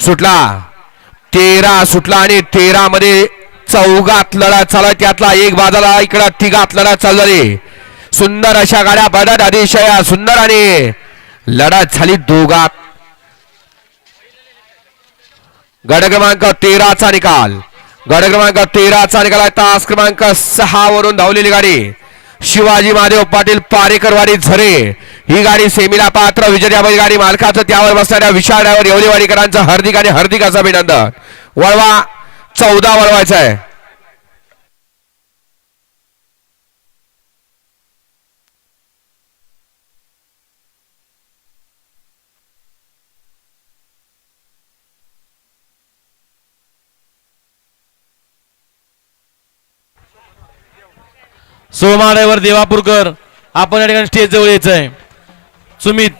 सुटला. तेरा सुटला आणि तेरा मध्ये चौघात लढा चालला त्यातला एक बाजाला इकडं तिघात लढा चालू झाली. सुंदर अशा गाड्या. पडत अतिशय सुंदर आणि लढत झाली दोघात. गड क्रमांक तेराचा निकाल. गड क्रमांक तेराचा निकाल. तास क्रमांक सहा वरून धावलेली गाडी. शिवाजी महादेव पाटील पारेकरवाडी झरे. ही गाडी सेमीला पात्र विजय गाडी मालकाचं त्यावर बसणाऱ्या विशाळ्यावर येवलेवाडीकरांचं हार्दिक आणि हार्दिक असं अभिनंदन. वळवा चौदा वळवायचा आहे सोमा ड्रायव्हर देवापूरकर आपण या ठिकाणी स्टेज जवळ यायचं आहे सुमित